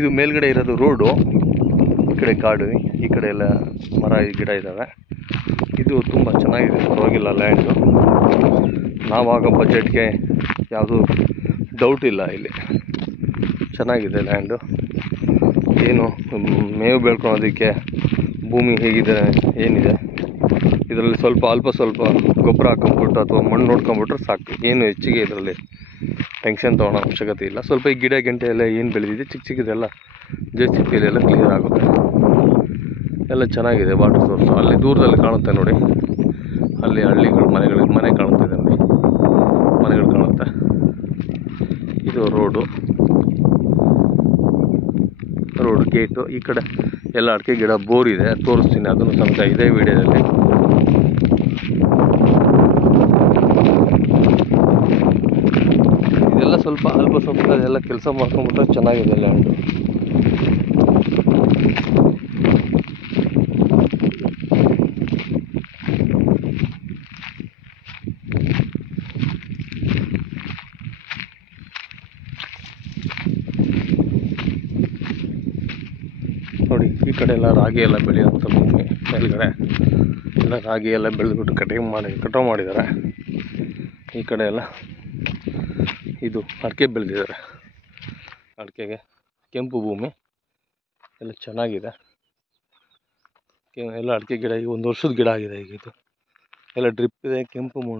ಇದು ಮೇಲ್ಗಡೆ ಇರೋದು ರೋಡು, ಈ ಕಡೆ ಕಾಡು, ಈ ಕಡೆ ಎಲ್ಲ ಮರ ಗಿಡ ಇದ್ದಾವೆ. ಇದು ತುಂಬ ಚೆನ್ನಾಗಿದೆ, ಪರವಾಗಿಲ್ಲ ಲ್ಯಾಂಡು. ನಾವಾಗ ಬಜೆಟ್ಗೆ ಯಾವುದು ಡೌಟ್ ಇಲ್ಲ, ಇಲ್ಲಿ ಚೆನ್ನಾಗಿದೆ ಲ್ಯಾಂಡು. ಏನು ಮೇವು ಬೆಳ್ಕೊಳೋದಕ್ಕೆ ಭೂಮಿ ಹೇಗಿದೆ ಏನಿದೆ, ಇದರಲ್ಲಿ ಅಲ್ಪ ಸ್ವಲ್ಪ ಗೊಬ್ಬರ ಹಾಕೊಂಬಿಟ್ಟು ಅಥವಾ ಮಣ್ಣು ನೋಡ್ಕೊಂಬಿಟ್ರೆ ಸಾಕು. ಏನು ಹೆಚ್ಚಿಗೆ ಇದರಲ್ಲಿ ಟೆನ್ಷನ್ ತೊಗೊಳೋ ಅವಶ್ಯಕತೆ ಇಲ್ಲ. ಸ್ವಲ್ಪ ಈ ಗಿಡ ಗಂಟೆ ಎಲ್ಲ ಏನು ಬೆಳೆದಿದೆ ಚಿಕ್ಕದೆಲ್ಲ JCB ಎಲ್ಲ ಕ್ಲಿಯರ್ ಆಗುತ್ತೆ. ಎಲ್ಲ ಚೆನ್ನಾಗಿದೆ. ವಾಟರ್ ಸೋರ್ಸು ಅಲ್ಲಿ ದೂರದಲ್ಲಿ ಕಾಣುತ್ತೆ ನೋಡಿ, ಅಲ್ಲಿ ಹಳ್ಳಿಗಳು ಮನೆ ಕಾಣುತ್ತಿದೆ ನೋಡಿ, ಮನೆಗಳು ಕಾಣುತ್ತೆ. ಇದು ರೋಡು ಗೇಟು. ಈ ಕಡೆ ಎಲ್ಲ ಅಡಿಕೆ ಗಿಡ, ಬೋರ್ ಇದೆ, ತೋರಿಸ್ತೀನಿ ಅದನ್ನು ಸಮೇತ ಇದೇ ವಿಡಿಯೋದಲ್ಲಿ. ಇದೆಲ್ಲ ಅಲ್ಪ ಸ್ವಲ್ಪ ಎಲ್ಲ ಕೆಲಸ ಮಾಡ್ಕೊಂಡ್ಬಿಟ್ರೆ ಚೆನ್ನಾಗಿದೆ ಲ್ಯಾಂಡು. ನೋಡಿ ಈ ಕಡೆ ಎಲ್ಲ ರಾಗಿ ಎಲ್ಲ ಬೆಳೆಯುವಂಥ ಭೂಮಿ, ಮೇಲ್ಗಡೆ ಎಲ್ಲ ರಾಗಿ ಎಲ್ಲ ಬೆಳೆದ್ಬಿಟ್ಟು ಕಟಾವು ಮಾಡಿದ್ದಾರೆ. ಈ ಕಡೆ ಎಲ್ಲ ಇದು ಅಡಿಕೆ ಬೆಳೆದಿದ್ದಾರೆ. ಅಡಿಕೆಗೆ ಕೆಂಪು ಭೂಮಿ ಎಲ್ಲ ಚೆನ್ನಾಗಿದೆ. ಎಲ್ಲ ಅಡಿಕೆ ಗಿಡ ಈಗ 1 ವರ್ಷದ ಗಿಡ ಆಗಿದೆ. ಈಗ ಇದು ಎಲ್ಲ ಡ್ರಿಪ್ ಇದೆ, ಕೆಂಪು ಮಣ್ಣು.